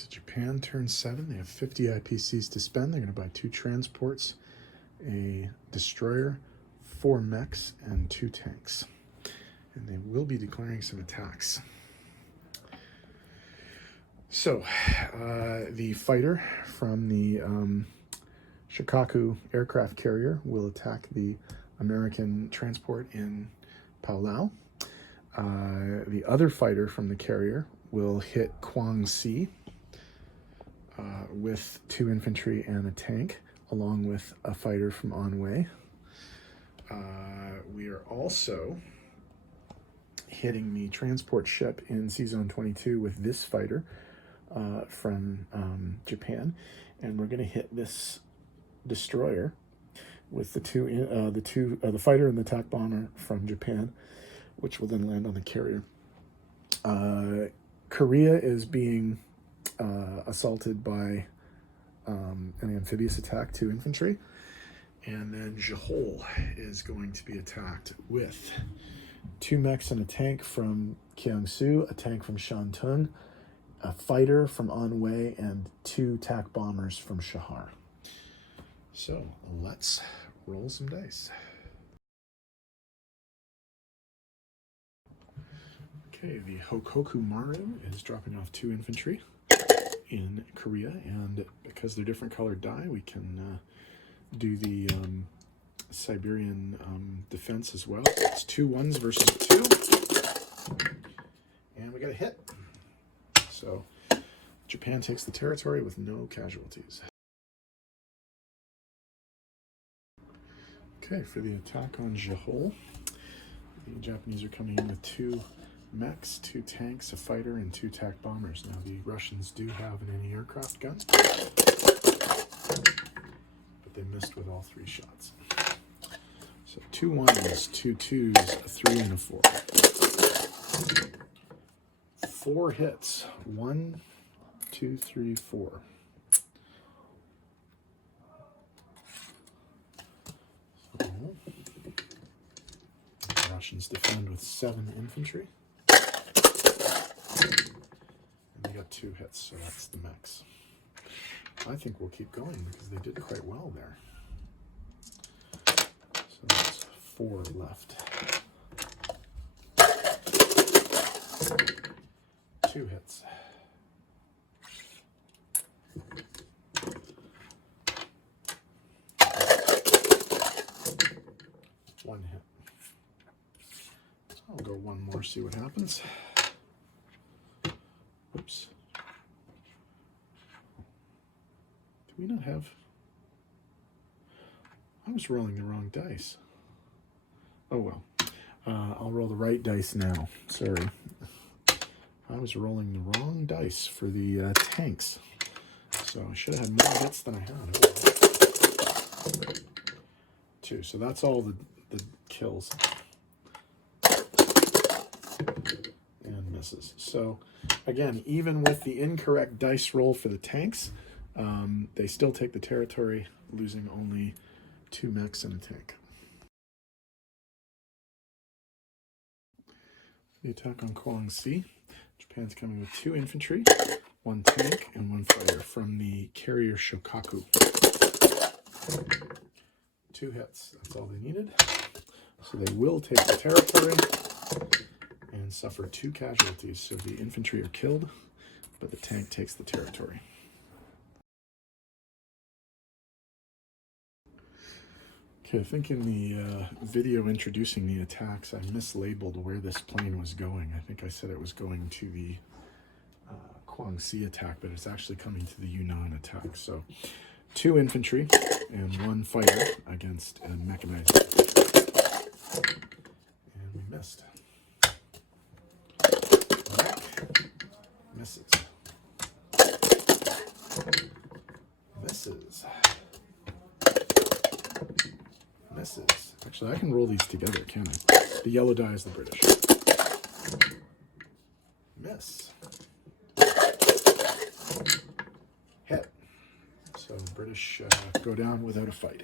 right, Japan turn 7. They have 50 IPCs to spend. They're going to buy 2 transports, a destroyer, 4 mechs, and 2 tanks. And they will be declaring some attacks. So, the fighter from the Shikoku aircraft carrier will attack the American transport in Palau. The other fighter from the carrier will hit Guangxi with 2 infantry and a tank, along with a fighter from Anhui. We are also hitting the transport ship in C-Zone 22 with this fighter from Japan, and we're going to hit this destroyer with the fighter and the attack bomber from Japan, which will then land on the carrier. Korea is being assaulted by an amphibious attack, 2 infantry, and then G40 is going to be attacked with 2 mechs and a tank from Kiangsu, a tank from Shantung, a fighter from Anhui, and 2 attack bombers from Shahar. So let's roll some dice. Okay, the Hokoku Maru is dropping off 2 infantry in Korea, and because they're different colored die, we can do the Siberian defense as well. It's 2 1s versus 2, and we got a hit. So Japan takes the territory with no casualties. Okay, for the attack on G40, the Japanese are coming in with 2 mechs, 2 tanks, a fighter, and 2 attack bombers. Now the Russians do have an anti-aircraft gun, but they missed with all 3 shots. So 2 1s, 2 2s, a 3, and a 4. 4 hits. 1, 2, 3, 4. So, the Russians defend with 7 infantry. And they got 2 hits, so that's the mechs. I think we'll keep going because they did quite well there. So that's 4 left. 2 hits. 1 hit. I'll go 1 more, see what happens. Whoops. Do we not have... I was rolling the wrong dice. Oh well. I'll roll the right dice now. Sorry. I was rolling the wrong dice for the tanks. So I should have had more hits than I had. 2. So that's all the kills. And misses. So again, even with the incorrect dice roll for the tanks, they still take the territory, losing only 2 mechs and a tank. The attack on Guangxi. Japan's coming with 2 infantry, 1 tank, and 1 fighter from the carrier Shokaku. 2 hits. That's all they needed. So they will take the territory and suffer 2 casualties. So the infantry are killed, but the tank takes the territory. Okay, I think in the video introducing the attacks, I mislabeled where this plane was going. I think I said it was going to the Guangxi attack, but it's actually coming to the Yunnan attack. So 2 infantry and 1 fighter against a mechanized. And we missed. Misses. Misses. Misses. Actually, I can roll these together, can't I? The yellow die is the British. Miss. Hit. So the British go down without a fight.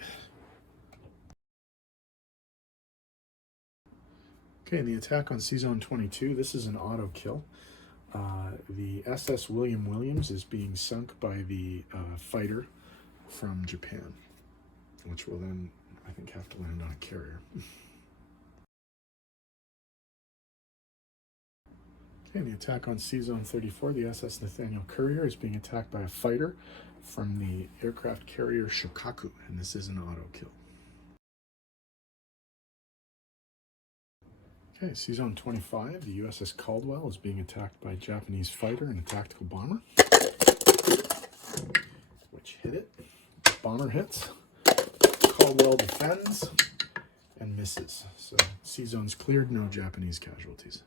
Okay, in the attack on C-Zone 22, this is an auto kill. The SS William Williams is being sunk by the fighter from Japan, which will then, I think, have to land on a carrier. Okay, the attack on C-Zone 34, the SS Nathaniel Courier, is being attacked by a fighter from the aircraft carrier Shokaku, and this is an auto kill. Okay, C-Zone 25, the USS Caldwell, is being attacked by a Japanese fighter and a tactical bomber, which hit it. Bomber hits, Caldwell defends, and misses. So C-Zone's cleared, no Japanese casualties.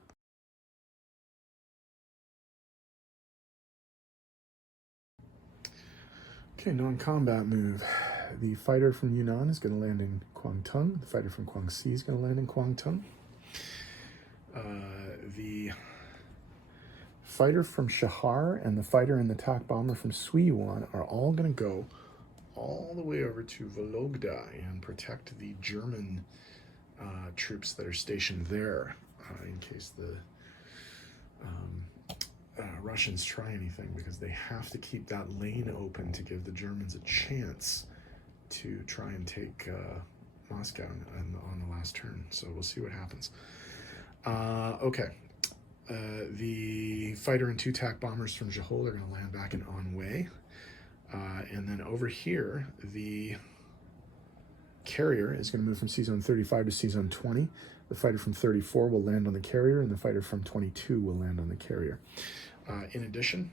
Okay, non-combat move. The fighter from Yunnan is going to land in Kwangtung. The fighter from Guangxi is going to land in Kwangtung. The fighter from Shahar and the fighter and the TAC bomber from Suiyuan are all going to go all the way over to Vologda and protect the German troops that are stationed there in case the Russians try anything, because they have to keep that lane open to give the Germans a chance to try and take Moscow on the last turn. So we'll see what happens. Okay. The fighter and two TAC bombers from Jehol are going to land back in Anhui. And then over here, the carrier is going to move from C-Zone 35 to C-Zone 20. The fighter from 34 will land on the carrier, and the fighter from 22 will land on the carrier. In addition,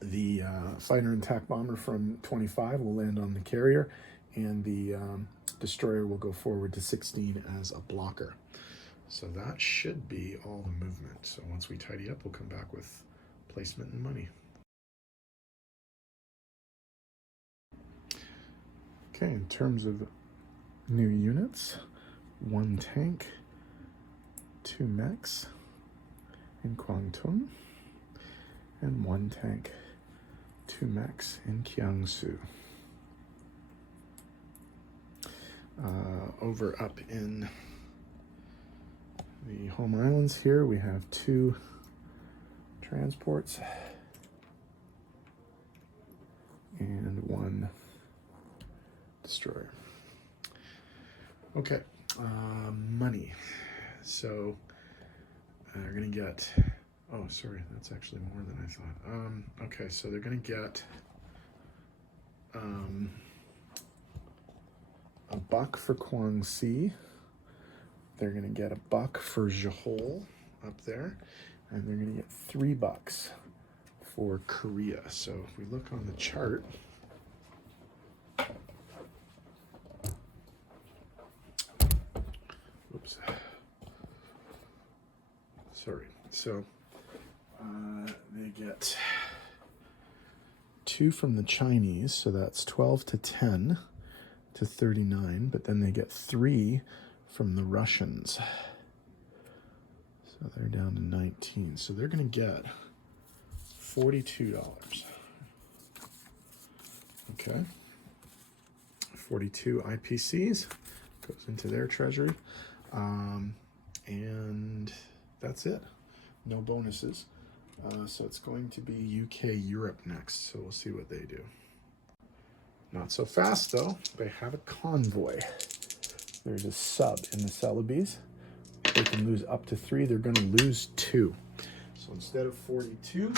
the fighter and TAC bomber from 25 will land on the carrier, and the destroyer will go forward to 16 as a blocker. So that should be all the movement. So once we tidy up, we'll come back with placement and money. Okay, in terms of new units, 1 tank, 2 mechs in Kwangtung, and 1 tank, 2 mechs in Kiangsu. Over up in the home islands here, we have 2 transports and 1 destroyer. Okay, money. So they're gonna get, oh, sorry, that's actually more than I thought. Okay, so they're gonna get $1 for Guangxi. They're gonna get $1 for Jehol up there, and they're gonna get $3 for Korea. So if we look on the chart, oops, sorry. So they get 2 from the Chinese, so that's 12 to 10 to 39, but then they get 3 from the Russians. So they're down to 19. So they're going to get $42. Okay. 42 IPCs goes into their treasury. And that's it. No bonuses. So it's going to be UK Europe next. So we'll see what they do. Not so fast though. They have a convoy. There's a sub in the Celebes. They can lose up to 3. They're going to lose 2. So instead of 42,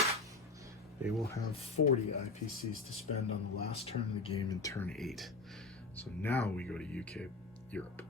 they will have 40 IPCs to spend on the last turn of the game in turn 8. So now we go to UK Europe.